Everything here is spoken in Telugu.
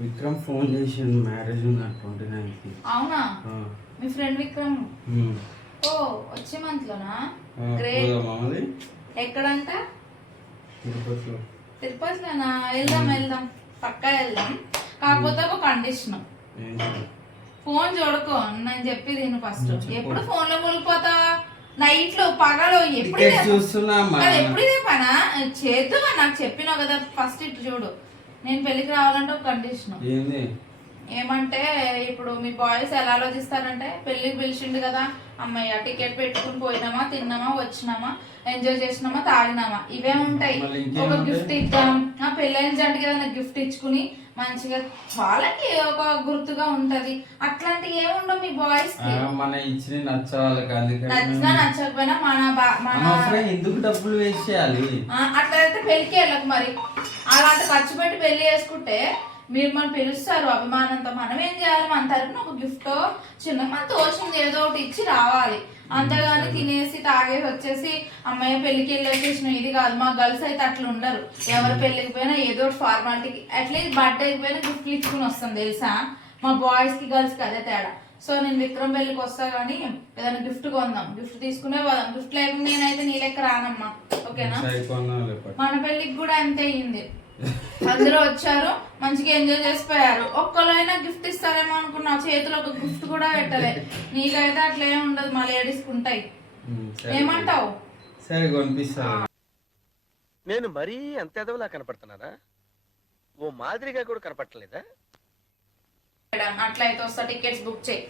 విక్రమ్ ఫోన్ చేసిండు మ్యారేజ్ ఉంది 29కి. అవునా? మీ ఫ్రెండ్ విక్రమ్ ఓ వచ్చే మంత్ లోనా? మామది ఎక్కడంట? తిరుపతిలో. తిరుపతిలోనా? వెళ్దాం పక్కా వెళ్దాం. కాకపోతే ఒక కండిషన్, ఫోన్ చూడకో. నేను చెప్పేది నేను ఫస్ట్. ఎప్పుడు ఫోన్ లో మునిగిపోతా నైట్ లో పగలు ఎప్పుడు ఇదే పనా చేద్దామా? నాకు చెప్పినావు కదా ఫస్ట్. ఇటు చూడు, నేను పెళ్లికి రావాలంటే ఒక కండిషన్. ఏమంటే ఇప్పుడు మీ బాయ్స్ ఎలా ఆలోచిస్తారంటే, పెళ్లికి పిలిచిండు కదా అమ్మయ్య, టికెట్ పెట్టుకుని పోయినామా, తిన్నామా, వచ్చినామా, ఎంజాయ్ చేసినామా, తాగినామా, ఇవే ఉంటాయి. ఒక గిఫ్ట్ ఇద్దాం, పెళ్ళైన జంటకి ఏదైనా గిఫ్ట్ ఇచ్చుకుని మంచిగా వాళ్ళకి ఒక గుర్తుగా ఉంటది. అట్లాంటివి ఏముండవు మీ బాయ్స్ కి. మన ఇచ్చిన నచ్చినా నచ్చకపోయినా మన ఎందుకు డబ్బులు వేస్ట్ చేయాలి? అట్లయితే పెళ్లికి వెళ్ళకు. మరి అలాంటి ఖర్చు పెట్టి పెళ్లి చేసుకుంటే మీరు మనం పిలుస్తారు అభిమానంతో. మనం ఏం చేయాలి? మన తరపున ఒక గిఫ్ట్ చిన్న మన తోచింది ఏదో ఒకటి ఇచ్చి రావాలి. అంతగాని తినేసి తాగేసి వచ్చేసి అమ్మాయి పెళ్లికి వెళ్ళేసేసిన ఇది కాదు. మా గర్ల్స్ అయితే అట్లా ఉండరు. ఎవరు పెళ్లికి పోయినా ఏదో ఒకటి ఫార్మాలిటీకి అట్లీస్ట్ బర్త్డేకి పోయినా గిఫ్ట్లు ఇచ్చుకుని వస్తాం తెలుసా. మా బాయ్స్ కి గర్ల్స్ కి అదే తేడా. సో నేను విక్రమ్ పెళ్లికి వస్తా గానీ ఏదైనా గిఫ్ట్ కొందాం, గిఫ్ట్ తీసుకునే పోదాం. గిఫ్ట్ లేకుండా నేనైతే నీ లెక్క రానమ్మా, ఓకేనా? మన పెళ్లికి కూడా అంతే అయింది. అందరూ వచ్చారు, మంచిగా ఎంజాయ్ చేసిపోయారు. ఒక్కరైనా గిఫ్ట్ ఇస్తారేమో అనుకున్నా, చేతిలో ఒక గిఫ్ట్ కూడా పెట్టలే. నీకైతే అట్లా ఏమి ఉండదు, మా లేడీస్ ఉంటాయి. ఏమంటావు? సరే కొనిపిస్తా. నేను మరీ అంత ఎదవలా కనపడుతున్నారా? ఓ మాదిరిగా కూడా కనపడలేదా? అట్లయితే వస్తా, టికెట్స్ బుక్ చేయి.